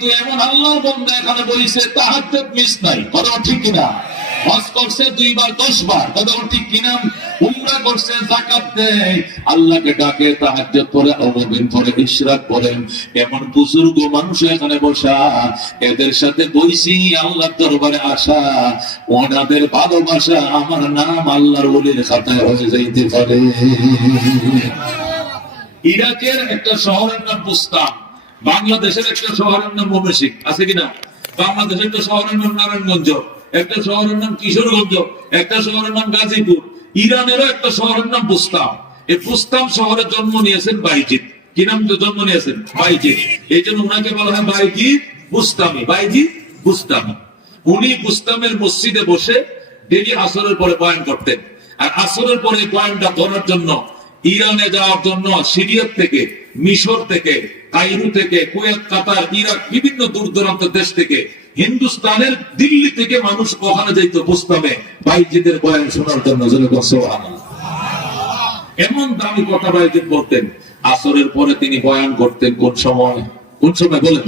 এমন আল্লাহর বন্ধা এখানে বলিছে মিস নাই। কথা ঠিক কিনা? হজ করছে দুইবার দশ বার কথা ঠিক কিনা? উমরা করছে জাকাত দেয়। আল্লাহকে ডাকে ইশরাক করেন এমন বুজুর্গ মানুষ এখানে বসা। এদের সাথে বইছি, আল্লাহর দরবারে আসা। ওনাদের ভালোবাসা আমার নাম আল্লাহর ওলির খাতায় হয়ে যাইতে পারে। ইরাকের একটা শহরের নাম বুস্তান। বাংলাদেশের একটা শহরের নাম মমেশিক আছে কিনা? বাংলাদেশের একটা শহরের নাম নারায়ণগঞ্জ, একটা শহরের নাম কিশোরগঞ্জ, একটা শহরের নাম গাজীপুর, ইরানেরও একটা শহরের নাম বুস্তাম। এই বুস্তাম শহরে জন্ম নিয়েছেন বাইজিৎ। কি নাম জন্ম নিয়েছেন? বাইজিৎ। এই জন্য ওনাকে বলা হয় বাইজিৎ বুস্তামি। বাইজিৎ বুস্তামি। উনি বুস্তামের মসজিদে বসে ডেলি আসরের পরে বয়ান করতেন। আর আসরের পরে বয়ানটা করার জন্য, ইরানে যাওয়ার জন্য সিরিয়ার থেকে মিশর থেকে, কাইরু থেকে, কুয়েত, কাতার, ইরাক, বিভিন্ন দূর দূরান্ত দেশ থেকে, হিন্দুস্তানের দিল্লি থেকে মানুষ ওখানে যাইতো বুঝতামে, বাইজিদের বয়ান শোনার জন্য। এমন দামি কথা বাইজিদ বলতেন, আসরের পরে তিনি বয়ান করতেন কোন সময়? কোন সময় বলেন?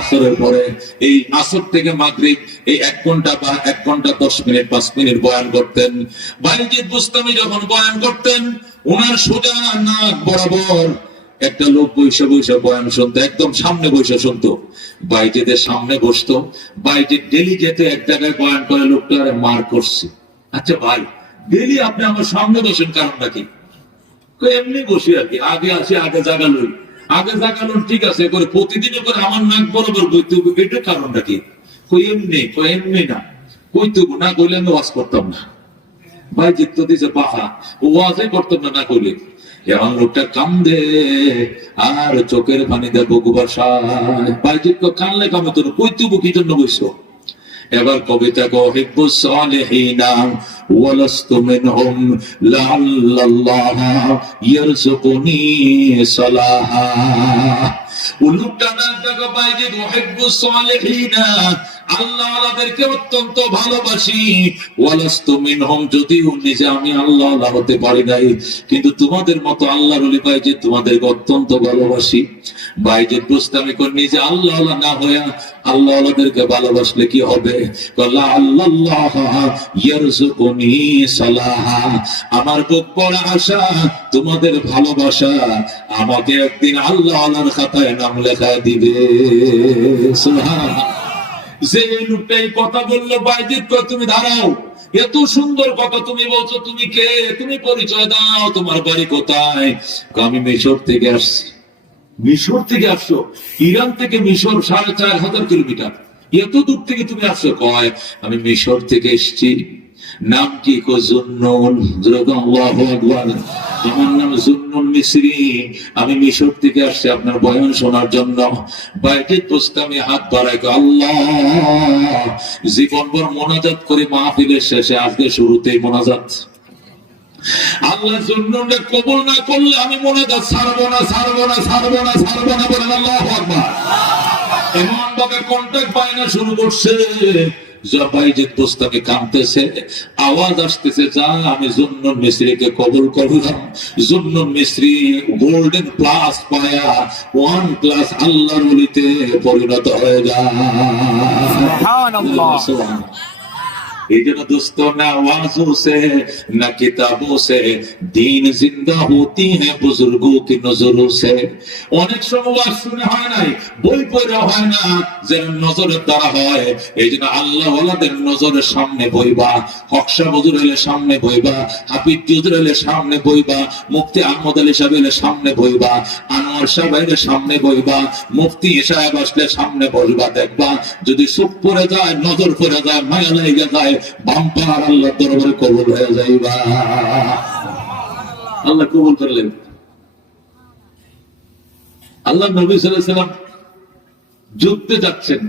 আসরের পরে, এই আসর থেকে মাগরিব, এই এক ঘণ্টা বা এক ঘণ্টা দশ মিনিট, পাঁচ মিনিট বয়ান করতেন। বাইজিদ বুস্তামি যখন বয়ান করতেন ওনার সোজা নাক বরাবর একটা লোক বৈশা বৈশা বয়ান শুনতো, একদম সামনে বৈশা শুনতো। বাইজিদের সামনে বসতো বাইজিদ ডেলি যেতে এক জায়গায় বয়ান করে, লোকটা আরে মার করছে। আচ্ছা ভাই ডেলি আপনি আমার সামনে বসেন কারণটা কি? এমনি বসি আর কি, আগে আসি, আগে জায়গা লই। আগে জায়গা লই ঠিক আছে করে প্রতিদিন করে আমার নাক বরাবর বইতে হবে এটা কারণটা কি? কই এমনি কই এমনি না। কইতে না কইলে আমি ওয়াজ করতাম না। ভাই জিত্ত দিছে বাহা ওয়াজে করতাম না না কইলে। এখন লোকটা কান্দে, আর চোখের পানি দেবো গুবাসায় জিত্ত কানলে কামে তোর কইতে হবে কি জন্য বইছো? এবার কবিতা সালিহিনা ওয়ালাস্তু মিনহুম ইয়ারযুকুনি সালাহা। না আল্লাহ অত্যন্ত ভালোবাসি। যদিও নিজে আমি আল্লাহ আল্লাহ হতে পারি নাই। কিন্তু তোমাদের মতো ভাই যে তোমাদেরকে অত্যন্ত ভালোবাসি, ভাই যে আল্লাহ আল্লাহ না হইয়া আল্লাহ আল্লাহদেরকে ভালোবাসলে কি হবে? আমার বুক আশা, তোমাদের ভালোবাসা, আমাকে একদিন আল্লাহ আল্লাহর খাতায় নাম লেখা দিবে। সুবহানাল্লাহ। যে এই লোকটা এই কথা বলল বাইজিৎ কয় তুমি দাঁড়াও। এত সুন্দর কথা তুমি বলছো, তুমি কে? তুমি পরিচয় দাও, তোমার বাড়ি কোথায়? আমি মিশর থেকে আসছি। মিশর থেকে আসছো? ইরান থেকে মিশর সাড়ে চার হাজার কিলোমিটার। এত দূর থেকে তুমি আসছো কয় আমি মিশর থেকে এসেছি। নাম কি কো জুন্নুন যেরকম আমার নাম আমি মিশর থেকে আসছি আপনার বয়ান শোনার জন্য। বাইরে পোস্তামি হাত বাড়াই আল্লাহ, জীবনভর মোনাজাত করে মাহফিলের শেষে, আজকে শুরুতেই মোনাজাত। আল্লাহ কবুল না করলে আমি মনে যা ছাড়বো না ছাড়বো না ছাড়বো না ছাড়বো না বলেন আল্লাহ এমন ভাবে কন্ট্যাক্ট পায় না, শুরু করছে। জবাইজিৎ বুস্তামি কামতেছে আওয়াজ আসতেছে যা আমি জুন্নুন মিস্ত্রিকে কবুল করলাম। জুন্নুন মিস্ত্রি গোল্ডেন প্লাস পায়া ওয়ান ক্লাস আল্লাহর উলিতে পরিণত হয়ে যায়। এই জন্য দোস্ত না সে না সে দিন জিন্দা হতি হে বুজুর্গ কি নজরও সে। অনেক সময় শুনে হয় নাই বই পড়া হয় না নজরের দ্বারা হয়, এই জন্য আল্লাহ নজরের সামনে বইবা হকসা সামনে বইবা জুজুর সামনে বইবা আহমদ আলী সাহেব সামনে বইবা, আনোয়ার সাহেব সামনে বইবা সাহেব আসলে সামনে বসবা, দেখবা যদি চুপ পড়ে যায়, নজর পড়ে যায়, মায়া লেগে যায় বাম্পার আল্লাহ দরবারে কবুল হয়ে যাইবা। আল্লাহ কবুল করলেন। আল্লাহ নবী সাল্লাম যুদ্ধে যাচ্ছেন।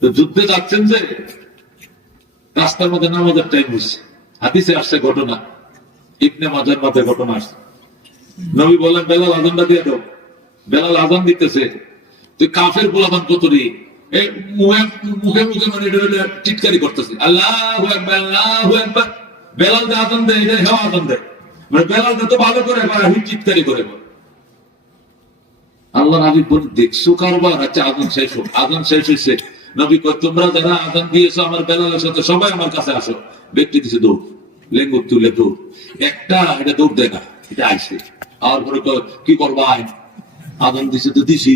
তো যুদ্ধে যাচ্ছেন যে রাস্তার মধ্যে নামাজের টাইম হচ্ছে হাদিসে আসছে ঘটনা। ইবনে মাজার মধ্যে ঘটনা আসছে। নবী বললেন, বেলাল আজানটা দিয়ে দাও। বেলাল আজান দিতেছে। তুই কাফের বলাবান কতরি এই মুখে মুখে মানে চিৎকারি করতেছে। আল্লাহ বেলাল যে আজান দেয়, এটা হেওয়া আজান দেয়। মানে বেলাল যত ভালো করে চিৎকারি করে বলে আল্লাহ নবী বলেন দেখছ কারবার? আচ্ছা আজান শেষ হোক আজান শেষ হয়েছে নবী কয়, তোমরা যারা আজান দিয়েছ, আমার বেলালের সাথে সবাই আমার কাছে আসো। ব্যক্তি দিছে দৌড়, লেঙ্গুর তুলে দৌড়। একটা, এটা দৌড় দেয় না, এটা আইসে। আর পরে কি করবা আদান দিছে তো দিছি।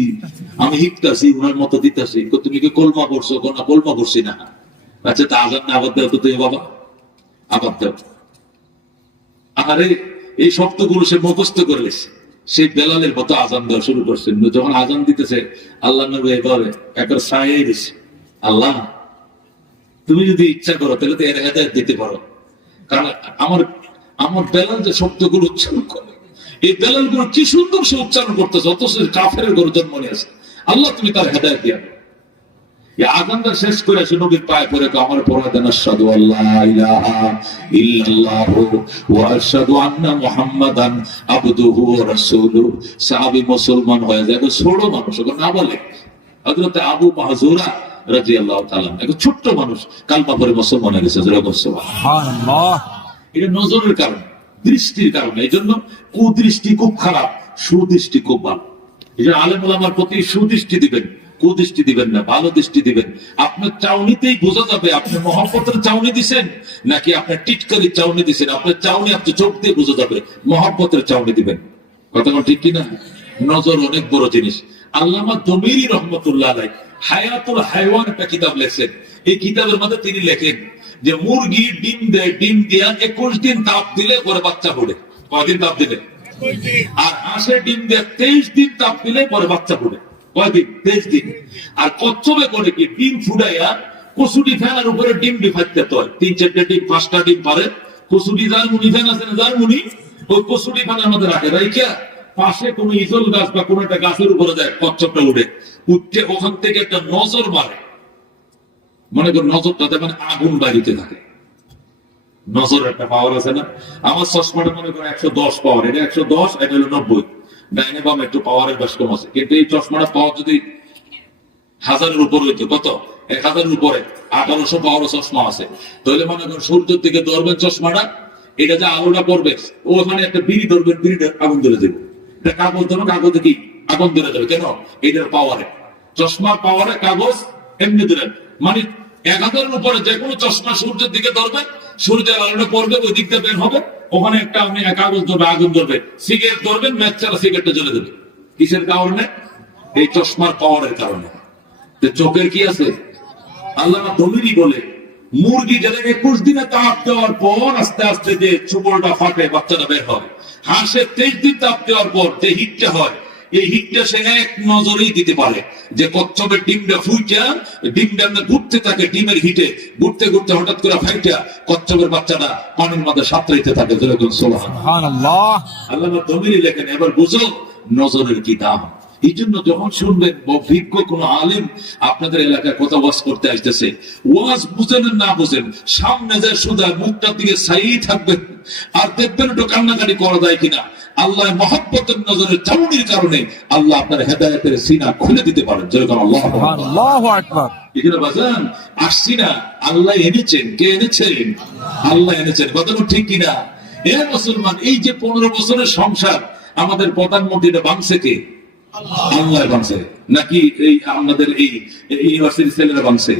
আমি হিকতাছি উনার মতো দিতাছি। তুমি কি কলমা পড়ছো? কোন কলমা পড়ছি না। আচ্ছা তা আজান না আবার দেও তো তুমি বাবা আবার দেও। আরে এই শব্দগুলো সে মুখস্থ করে লেছে। সেই বেলালের মতো আজান দেওয়া শুরু করছেন যখন আজান দিতেছে, আল্লাহ নবী একবার সায় দিছে আল্লাহ, তুমি যদি ইচ্ছা করো, তাহলে তো এর হেদায়ত দিতে পারো। কারণ আমার আমার বেলাল যে শব্দগুলো উচ্চারণ করে, এই বেলালগুলো কি সুন্দর সে উচ্চারণ করতেছে, অথচ কাফের গরু জন্ম নিয়েছে আল্লাহ, তুমি তার হেদায়ত দিয়া আজানটা শেষ করে সে নবীর পায়ে পড়ে আমার পড়া দেন আশহাদু আল্লা ইলাহা ইল্লাল্লাহু ওয়া আশহাদু আন্না মুহাম্মাদান আবদুহু ওয়া রাসূলুহু। সাহাবী মুসলমান হয়ে যায় ছোট মানুষ না বলে। হযরত আবু মাহজুরা রাদিয়াল্লাহু তাআলা এক ছোট্ট মানুষ কালমা পরে মুসলমান হয়ে গেছে সুবহানাল্লাহ। এটা নজরের কারণে দৃষ্টির কারণে এই জন্য কুদৃষ্টি খুব খারাপ সুদৃষ্টি খুব ভালো। এই জন্য আলেম আমার প্রতি সুদৃষ্টি দিবেন। কুদৃষ্টি দিবেন না ভালো দৃষ্টি দিবেন। আপনার চাউনিতেই বোঝা যাবে আপনি মহব্বতের চাউনি দিছেন নাকি আপনার টিটকারির চাউনি দিছেন আপনার চাউনি আপনি চোখ দিয়ে বোঝা যাবে মহব্বতের চাউনি দিবেন। কথা ঠিক কিনা? নজর অনেক বড় জিনিস। আল্লামা দমিরি রহমতুল্লাহ আলাই হায়াতুল হাইওয়ান একটা কিতাব লেখছেন। এই কিতাবের মধ্যে তিনি লেখেন যে মুরগি ডিম দেয় ডিম দিয়া একুশ দিন তাপ দিলে পরে বাচ্চা পড়ে। কয়দিন তাপ দিলে? আর হাঁসে ডিম দেয় তেইশ দিন তাপ দিলে পরে বাচ্চা পড়ে। কয়দিন তেইশ দিন। আর কচ্ছপে করে কি ডিম ফুটাইয়া কসুটি ফ্যানের উপরে ডিম ডিফাইতে হয়। তিন চারটে ডিম, পাঁচটা ডিম পারে। কসুটি যার মুনি ফ্যান আছে না যার মুনি ওই কসুটি ফ্যানের মধ্যে রাখে রাইখা পাশে কোনো ইজল গাছ বা কোনো একটা গাছের উপরে যায়, কচ্ছপটা উঠে। উঠতে ওখান থেকে একটা নজর মারে। মনে করুন নজরটাতে মানে আগুন বাড়িতে থাকে। নজর একটা পাওয়ার আছে না? আমার চশমাটা মনে করেন একশো দশ পাওয়ার এটা একশো দশ, এটা হলো নব্বই। ডাইনে বাম একটু পাওয়ারের বেশ কম আছে। কিন্তু এই চশমাটা পাওয়ার যদি হাজারের উপর হইতো, কত? এক হাজারের উপরে। আঠারোশো পাওয়ার চশমা আছে। তাহলে মনে করেন সূর্যের দিকে ধরবেন চশমাটা, এটা যে আলোটা পড়বে, ওখানে একটা বিড়ি ধরবেন, বিড়িটা আগুন ধরে দেবে। একটা কাগজ ধরো, কাগজে কি? আগুন ধরে দেবে। কেন? এটার পাওয়ারে চশমার পাওয়ারে কাগজ এমনি দিলেন মানে এক হাজারের উপরে যে কোনো চশমা সূর্যের দিকে ধরবে, সূর্যের আলোটা পড়বে, ওই দিকটা বের হবে। ওখানে একটা আপনি কাগজ ধরবে, আগুন ধরবে। সিগারেট ধরবেন, ম্যাচ ছাড়া সিগারেটটা জ্বলে দেবে। কিসের কারণে? এই চশমার পাওয়ারের কারণে। চোখের কি আছে? আল্লাহ ধমিনী বলে, মুরগি জেলে একুশ দিনে তাপ দেওয়ার পর আস্তে আস্তে যে চুবলটা ফাটে, বাচ্চাটা বের হয় হাঁসের তেইশ দিন তাপ দেওয়ার পর যে হিটটা হয় এই হিটটা সে এক নজরেই দিতে পারে যে কচ্ছপের ডিমটা ফুইটা ডিমটা ঘুরতে থাকে ডিমের হিটে ঘুরতে ঘুরতে হঠাৎ করে ফাইটা কচ্ছপের বাচ্চাটা পানির মধ্যে সাঁতরাইতে থাকে যেরকম সোলাহ। আল্লাহ দমিরি লেখেন এবার বুঝো নজরের কি দাম। এই জন্য যখন শুনবেন অভিজ্ঞ কোন আলিম আপনাদের এলাকায় কথা ওয়াজ করতে আসতেছে ওয়াজ বুঝেন না বুঝেন সামনে যায় শুধু মুখটার দিকে সাই থাকবেন আর দেখবেন একটু কান্নাকাটি করা যায় কিনা। আল্লাহ মহব্বতের নজরের চাউনির কারণে আল্লাহ আপনার হেদায়তের সিনা খুলে দিতে পারেন। যেরকম আল্লাহ আল্লাহু আকবার। এখানে বাজান আসছি না আল্লাহ এনেছেন। কে এনেছেন? আল্লাহ এনেছেন। কথা বল ঠিক কিনা? এ মুসলমান এই যে পনেরো বছরের সংসার আমাদের প্রধানমন্ত্রীটা বাংছে কে? আল্লাহ বাংছে নাকি এই আমাদের এই ইউনিভার্সিটি ছেলেরা বাংছে